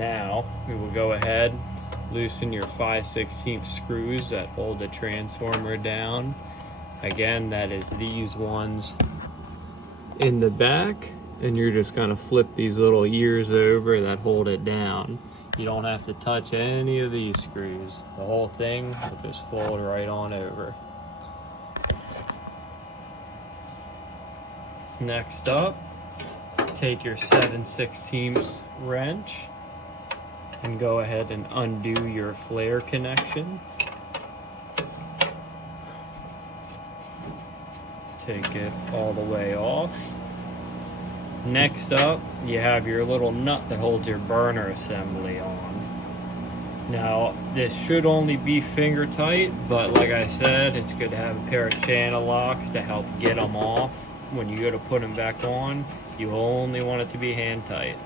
Now we will go ahead, loosen your 5/16 screws that hold the transformer down. Again, that is these ones in the back, and you're just gonna flip these little ears over that hold it down. You don't have to touch any of these screws. The whole thing will just fold right on over. Next up, take your 7/16 wrench and go ahead and undo your flare connection. Take it all the way off. Next up, you have your little nut that holds your burner assembly on. Now, this should only be finger tight, but like I said, it's good to have a pair of channel locks to help get them off. When you go to put them back on, you only want it to be hand tight.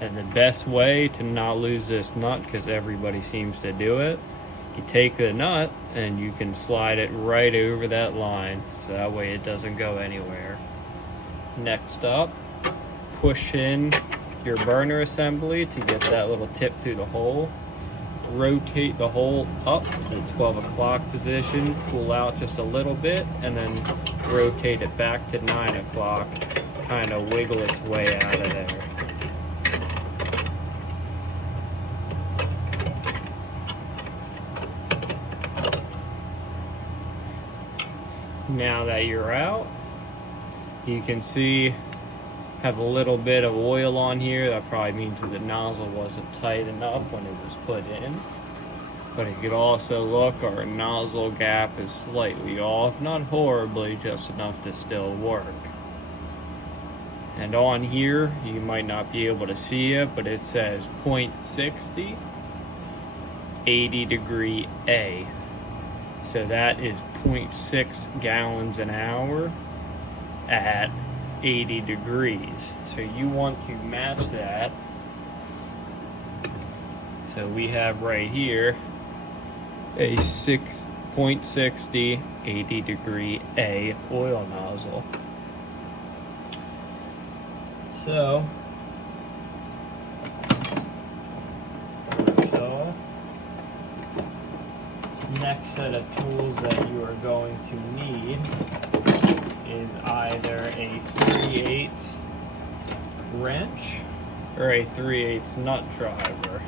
And the best way to not lose this nut, because everybody seems to do it, you take the nut and you can slide it right over that line, so that way it doesn't go anywhere. Next up, push in your burner assembly to get that little tip through the hole. Rotate the hole up to the 12 o'clock position, pull out just a little bit, and then rotate it back to 9 o'clock, kind of wiggle its way out of there. Now that you're out, you can see have a little bit of oil on here. That probably means that the nozzle wasn't tight enough when it was put in. But you could also look, our nozzle gap is slightly off, not horribly, just enough to still work. And on here, you might not be able to see it, but it says 0.60, 80 degree A. So that is 0.6 gallons an hour at 80 degrees. So you want to match that. So we have right here a 6.60 80 degree A oil nozzle. So next set of tools that you are going to need is either a 3/8 wrench or a 3/8 nut driver.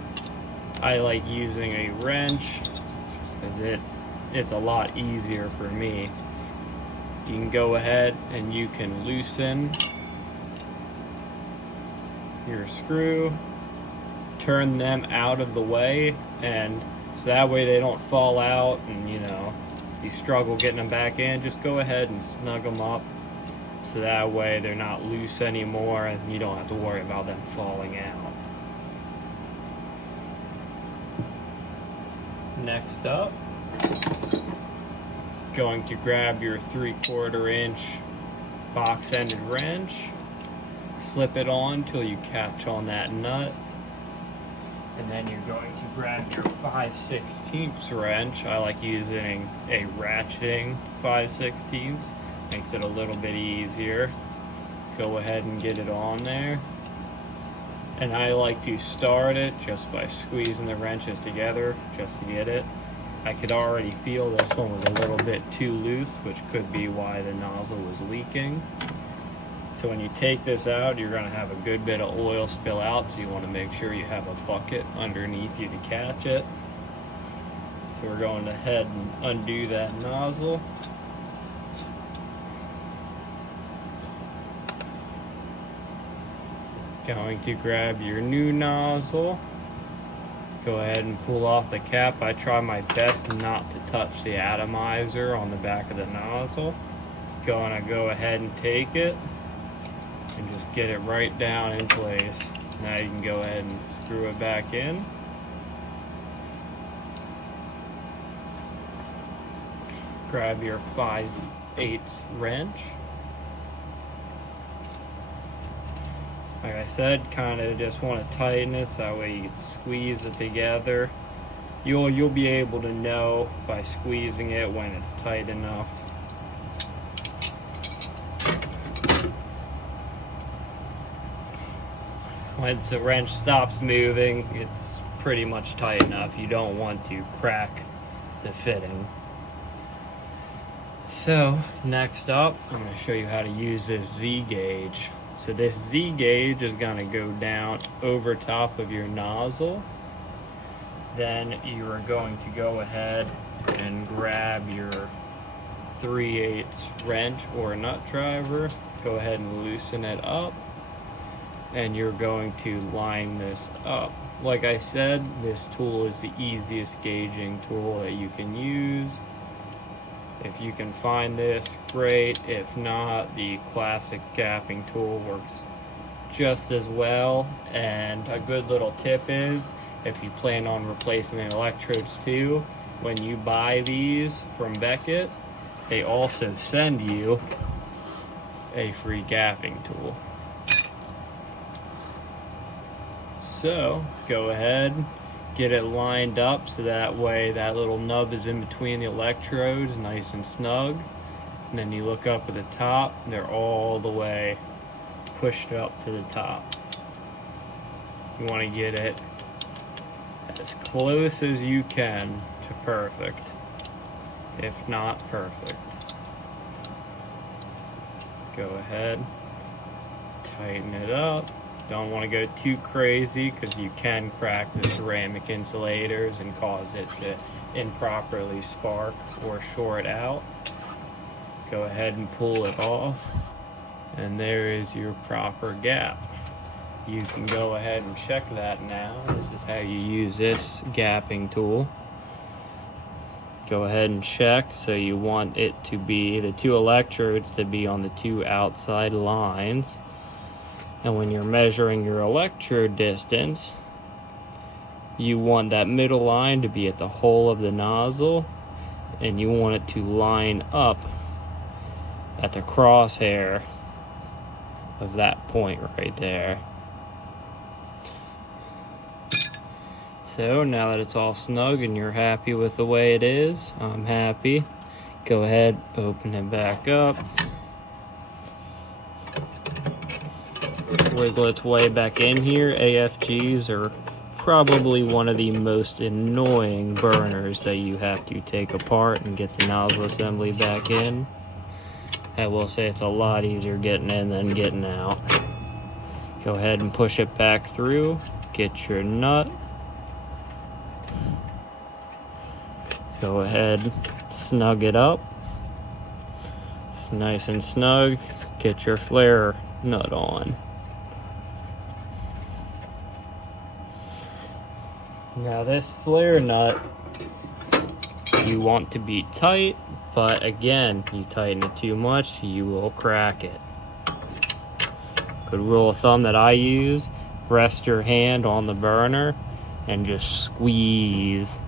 I like using a wrench because it's a lot easier for me. You can go ahead and you can loosen your screw, turn them out of the way, and so that way they don't fall out and you struggle getting them back in. Just go ahead and snug them up so that way they're not loose anymore and you don't have to worry about them falling out. Next up, going to grab your 3/4 inch box ended wrench, slip it on till you catch on that nut. And then you're going to grab your 5/16 wrench. I like using a ratcheting 5/16. Makes it a little bit easier. Go ahead and get it on there. And I like to start it just by squeezing the wrenches together just to get it. I could already feel this one was a little bit too loose, which could be why the nozzle was leaking. So when you take this out, you're going to have a good bit of oil spill out, so you want to make sure you have a bucket underneath you to catch it. So we're going ahead and undo that nozzle. Going to grab your new nozzle. Go ahead and pull off the cap. I try my best not to touch the atomizer on the back of the nozzle. Going to go ahead and take it and just get it right down in place. Now you can go ahead and screw it back in. Grab your 5/8 wrench. Like I said, kind of just want to tighten it so that way you can squeeze it together. You'll be able to know by squeezing it when it's tight enough. Once the wrench stops moving, it's pretty much tight enough. You don't want to crack the fitting. So next up, I'm going to show you how to use this Z gauge. So this Z gauge is going to go down over top of your nozzle. Then you are going to go ahead and grab your 3/8 wrench or nut driver. Go ahead and loosen it up. And you're going to line this up. Like I said, this tool is the easiest gauging tool that you can use. If you can find this, great. If not, the classic gapping tool works just as well. And a good little tip is, if you plan on replacing the electrodes too, when you buy these from Beckett, they also send you a free gapping tool. So go ahead, get it lined up so that way that little nub is in between the electrodes, nice and snug. And then you look up at the top, and they're all the way pushed up to the top. You want to get it as close as you can to perfect, if not perfect. Go ahead, tighten it up. Don't want to go too crazy because you can crack the ceramic insulators and cause it to improperly spark or short out. Go ahead and pull it off, and there is your proper gap. You can go ahead and check that now. This is how you use this gapping tool. Go ahead and check. So you want it to be, the two electrodes to be on the two outside lines. And when you're measuring your electrode distance, you want that middle line to be at the hole of the nozzle, and you want it to line up at the crosshair of that point right there. So now that it's all snug and you're happy with the way it is, I'm happy. Go ahead, open it back up. Wiggle its way back in here. AFGs are probably one of the most annoying burners that you have to take apart and get the nozzle assembly back in. I will say it's a lot easier getting in than getting out. Go ahead and push it back through. Get your nut. Go ahead, snug it up. It's nice and snug. Get your flare nut on. Now this flare nut, you want to be tight, but again, you tighten it too much, you will crack it. Good rule of thumb that I use, rest your hand on the burner and just squeeze.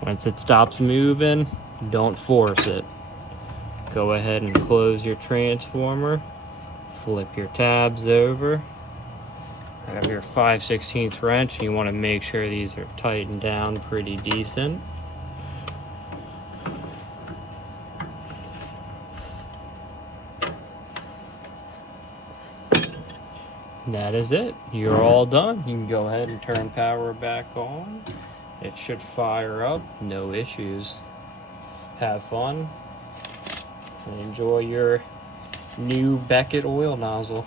Once it stops moving, don't force it. Go ahead and close your transformer, flip your tabs over. Grab your 5/16 wrench, and you want to make sure these are tightened down pretty decent. That is it. You're all done. You can go ahead and turn power back on. It should fire up, no issues. Have fun and enjoy your new Beckett oil nozzle.